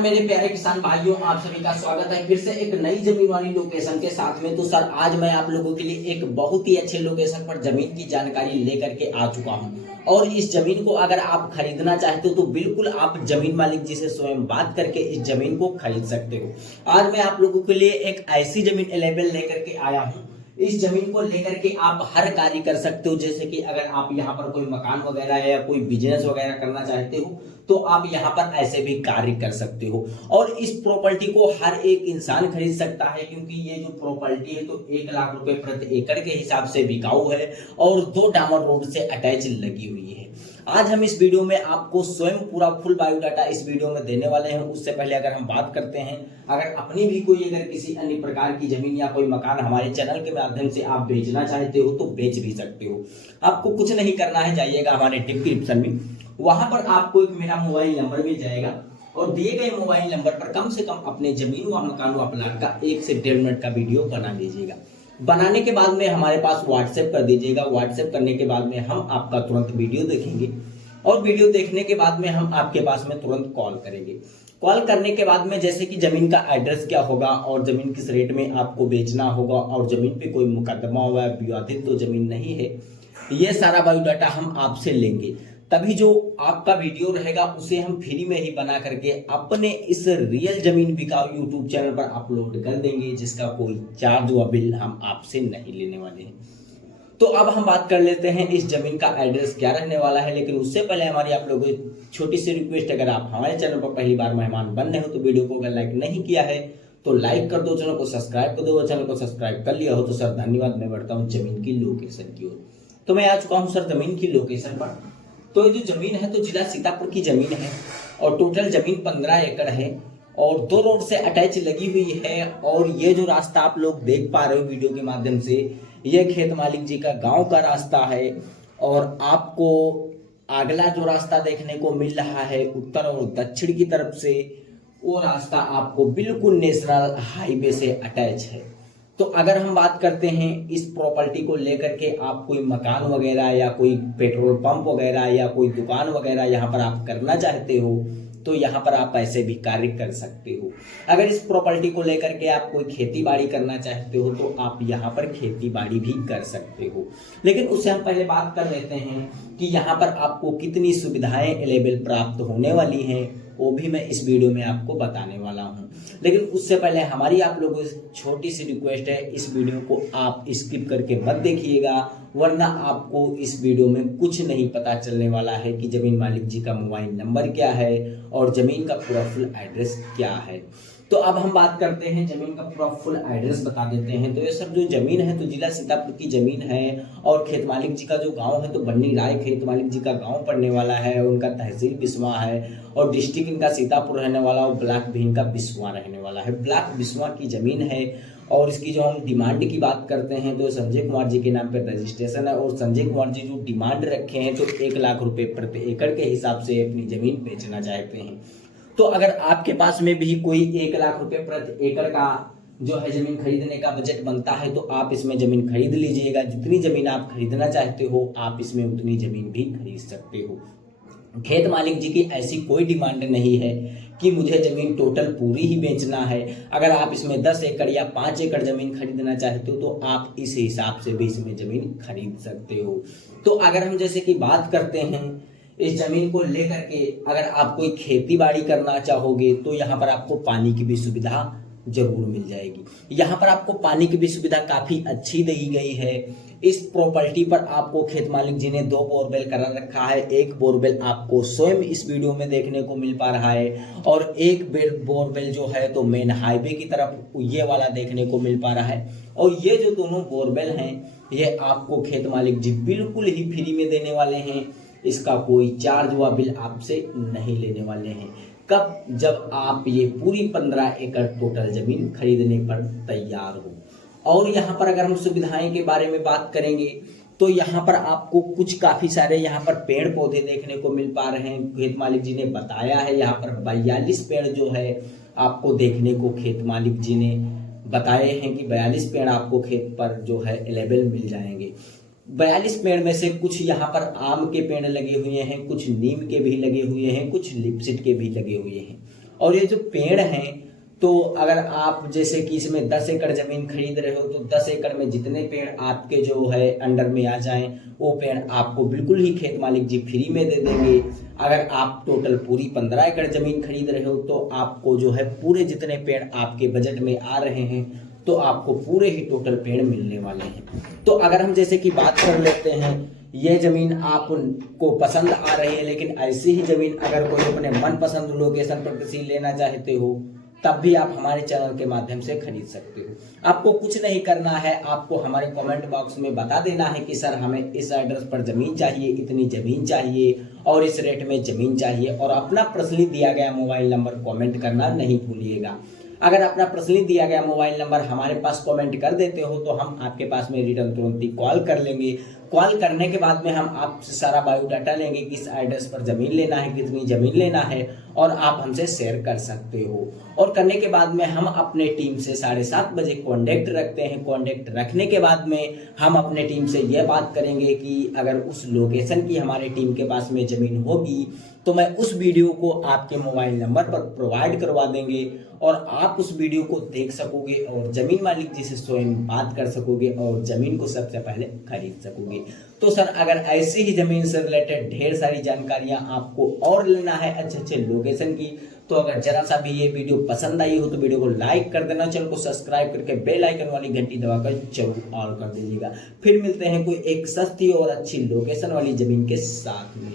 मेरे प्यारे किसान भाइयों, आप सभी का स्वागत है फिर से एक नई जमीन वाली लोकेशन के साथ में। तो सर आज मैं आप लोगों के लिए एक बहुत ही अच्छे लोकेशन पर जमीन की जानकारी लेकर के आ चुका हूं। और इस जमीन को अगर आप खरीदना चाहते हो तो बिल्कुल आप जमीन मालिक जी से स्वयं बात करके इस जमीन को खरीद सकते हो। आज मैं आप लोगों के लिए एक ऐसी जमीन अवेलेबल लेकर के आया हूँ। इस जमीन को लेकर के आप हर कार्य कर सकते हो, जैसे कि अगर आप यहाँ पर कोई मकान वगैरह या कोई बिजनेस वगैरह करना चाहते हो तो आप यहाँ पर ऐसे भी कार्य कर सकते हो। और इस प्रॉपर्टी को हर एक इंसान खरीद सकता है, क्योंकि ये जो प्रॉपर्टी है तो 1 लाख रुपए प्रति एकड़ के हिसाब से बिकाऊ है और 2 डामर रोड से अटैच लगी हुई है। आज हम इस वीडियो में आपको स्वयं पूरा फुल बायोडाटा इस वीडियो में देने वाले हैं। उससे पहले अगर हम बात करते हैं, अगर अपनी भी कोई अगर किसी अन्य प्रकार की जमीन या कोई मकान हमारे चैनल के माध्यम से आप बेचना चाहते हो तो बेच भी सकते हो। आपको कुछ नहीं करना है, जाइएगा हमारे डिस्क्रिप्शन में, वहां पर आपको एक मेरा मोबाइल नंबर मिल जाएगा और दिए गए मोबाइल नंबर पर कम से कम अपने जमीन व मकान व प्लाट का 1 से 1.5 मिनट का वीडियो बना लीजिएगा। बनाने के बाद में हमारे पास व्हाट्सएप कर दीजिएगा। व्हाट्सएप करने के बाद में हम आपका तुरंत वीडियो देखेंगे और वीडियो देखने के बाद में हम आपके पास में तुरंत कॉल करेंगे। कॉल करने के बाद में जैसे कि जमीन का एड्रेस क्या होगा और जमीन किस रेट में आपको बेचना होगा और जमीन पे कोई मुकदमा हुआ है, विवादित तो जमीन नहीं है, ये सारा बायोडाटा हम आपसे लेंगे। तभी जो आपका वीडियो रहेगा उसे हम फ्री में ही बना करके अपने इस रियल जमीन बिकाऊ यूट्यूब चैनल पर अपलोड कर देंगे, जिसका कोई चार्ज व बिल हम आपसे नहीं लेने वाले हैं। तो अब हम बात कर लेते हैं इस जमीन का एड्रेस क्या रहने वाला है। लेकिन उससे पहले हमारी आप लोगों को छोटी सी रिक्वेस्ट, अगर आप हमारे चैनल पर पहली बार मेहमान बन रहे हो तो वीडियो को अगर लाइक नहीं किया है तो लाइक कर दो, चैनल को सब्सक्राइब कर दो। चैनल को सब्सक्राइब कर लिया हो तो सर धन्यवाद। मैं बढ़ता हूँ जमीन की लोकेशन की ओर। तो मैं आ चुका हूँ सर जमीन की लोकेशन पर। तो ये जो जमीन है तो जिला सीतापुर की जमीन है और टोटल जमीन 15 एकड़ है और 2 रोड से अटैच लगी हुई है। और ये जो रास्ता आप लोग देख पा रहे हो वीडियो के माध्यम से, ये खेत मालिक जी का गांव का रास्ता है। और आपको अगला जो रास्ता देखने को मिल रहा है उत्तर और दक्षिण की तरफ से, वो रास्ता आपको बिल्कुल नेशनल हाईवे से अटैच है। तो अगर हम बात करते हैं इस प्रॉपर्टी को लेकर के, आप कोई मकान वगैरह या कोई पेट्रोल पंप वगैरह या कोई दुकान वगैरह यहाँ पर आप करना चाहते हो तो यहाँ पर आप ऐसे भी कार्य कर सकते हो। अगर इस प्रॉपर्टी को लेकर के आप कोई खेती बाड़ी करना चाहते हो तो आप यहाँ पर खेती बाड़ी भी कर सकते हो। लेकिन उससे हम पहले बात कर लेते हैं कि यहाँ पर आपको कितनी सुविधाएं अवेलेबल प्राप्त होने वाली हैं, वो भी मैं इस वीडियो में आपको बताने वाला हूँ। लेकिन उससे पहले हमारी आप लोगों से छोटी सी रिक्वेस्ट है, इस वीडियो को आप स्किप करके मत देखिएगा, वरना आपको इस वीडियो में कुछ नहीं पता चलने वाला है कि जमीन मालिक जी का मोबाइल नंबर क्या है और जमीन का पूरा फुल एड्रेस क्या है। तो अब हम बात करते हैं जमीन का पूरा फुल एड्रेस बता देते हैं। तो ये सब जो जमीन है तो जिला सीतापुर की जमीन है और खेत मालिक जी का जो गांव है तो बन्नी राय खेत मालिक जी का गांव पड़ने वाला है। उनका तहसील बिस्वा है और डिस्ट्रिक्ट इनका सीतापुर रहने वाला और ब्लॉक भी इनका बिस्वा रहने वाला है। ब्लॉक बिस्वा की जमीन है और इसकी जो हम डिमांड की बात करते हैं तो संजय कुमार जी के नाम पर रजिस्ट्रेशन है और संजय कुमार जी जो डिमांड रखे हैं तो 1 लाख रुपए प्रति एकड़ के हिसाब से अपनी जमीन बेचना चाहते हैं। तो अगर आपके पास में भी कोई 1 लाख रुपए प्रति एकड़ का जो है जमीन खरीदने का बजट बनता है तो आप इसमें जमीन खरीद लीजिएगा। जितनी जमीन आप खरीदना चाहते हो आप इसमें उतनी जमीन भी खरीद सकते हो। खेत मालिक जी की ऐसी कोई डिमांड नहीं है कि मुझे जमीन टोटल पूरी ही बेचना है। अगर आप इसमें 10 एकड़ या 5 एकड़ जमीन खरीदना चाहते हो तो आप इस हिसाब से भी इसमें जमीन खरीद सकते हो। तो अगर हम जैसे कि बात करते हैं इस जमीन को लेकर के, अगर आप कोई खेती बाड़ी करना चाहोगे तो यहाँ पर आपको पानी की भी सुविधा जरूर मिल जाएगी। यहाँ पर आपको पानी की भी सुविधा काफी अच्छी दी गई है। इस प्रॉपर्टी पर आपको खेत मालिक जी ने 2 बोरवेल करा रखा है। एक बोरवेल आपको स्वयं इस वीडियो में देखने को मिल पा रहा है और एक बोरवेल जो है तो मेन हाईवे की तरफ ये वाला देखने को मिल पा रहा है। और ये जो दोनों बोरवेल हैं ये आपको खेत मालिक जी बिल्कुल ही फ्री में देने वाले हैं। इसका कोई चार्ज व बिल आपसे नहीं लेने वाले हैं। कब? जब आप ये पूरी 15 एकड़ टोटल जमीन खरीदने पर तैयार हो। और यहाँ पर अगर हम सुविधाएं के बारे में बात करेंगे तो यहाँ पर आपको कुछ काफी सारे यहाँ पर पेड़ पौधे देखने को मिल पा रहे हैं। खेत मालिक जी ने बताया है यहाँ पर 42 पेड़ जो है आपको देखने को खेत मालिक जी ने बताए हैं कि 42 पेड़ आपको खेत पर जो है अवेलेबल मिल जाएंगे। 42 पेड़ में से कुछ यहाँ पर आम के पेड़ लगे हुए हैं, कुछ नीम के भी लगे हुए हैं, कुछ लिपसिट के भी लगे हुए हैं। और ये जो पेड़ हैं, तो अगर आप जैसे कि इसमें 10 एकड़ जमीन खरीद रहे हो, तो 10 एकड़ में जितने पेड़ आपके जो है अंडर में आ जाएं, वो पेड़ आपको बिल्कुल ही खेत मालिक जी फ्री में दे देंगे। अगर आप टोटल पूरी 15 एकड़ जमीन खरीद रहे हो, तो आपको जो है पूरे जितने पेड़ आपके बजट में आ रहे हैं, तो आपको पूरे ही टोटल पेड़ मिलने वाले हैं। तो अगर हम जैसे कि बात कर लेते हैं, ये जमीन आपको पसंद आ रही है, लेकिन ऐसी ही जमीन अगर कोई अपने मनपसंद लोकेशन पर किसी लेना चाहते हो, तब भी आप हमारे चैनल के माध्यम से खरीद सकते हो। आपको कुछ नहीं करना है, आपको हमारे कमेंट बॉक्स में बता देना है कि सर हमें इस एड्रेस पर जमीन चाहिए, इतनी जमीन चाहिए और इस रेट में जमीन चाहिए, और अपना पर्सनली दिया गया मोबाइल नंबर कमेंट करना नहीं भूलिएगा। अगर अपना पर्सनली दिया गया मोबाइल नंबर हमारे पास कमेंट कर देते हो, तो हम आपके पास में रिटर्न तुरंत ही कॉल कर लेंगे। कॉल करने के बाद में हम आपसे सारा बायोडाटा लेंगे, किस एड्रेस पर ज़मीन लेना है, कितनी ज़मीन लेना है, और आप हमसे शेयर कर सकते हो। और करने के बाद में हम अपने टीम से 7:30 बजे कॉन्टेक्ट रखते हैं। कॉन्टेक्ट रखने के बाद में हम अपने टीम से यह बात करेंगे कि अगर उस लोकेशन की हमारे टीम के पास में ज़मीन होगी, तो मैं उस वीडियो को आपके मोबाइल नंबर पर प्रोवाइड करवा देंगे, और आप उस वीडियो को देख सकोगे और ज़मीन मालिक जी से स्वयं बात कर सकोगे और ज़मीन को सबसे पहले खरीद सकोगे। तो सर अगर ऐसी ही ज़मीन से रिलेटेड ढेर सारी जानकारियां आपको और लेना है अच्छे अच्छे लोकेशन की, तो अगर जरा सा भी ये वीडियो पसंद आई हो तो वीडियो को लाइक कर देना, चैनल को सब्सक्राइब करके बेल आइकन वाली घंटी दबाकर जरूर ऑल कर दीजिएगा। फिर मिलते हैं कोई एक सस्ती और अच्छी लोकेशन वाली ज़मीन के साथ में।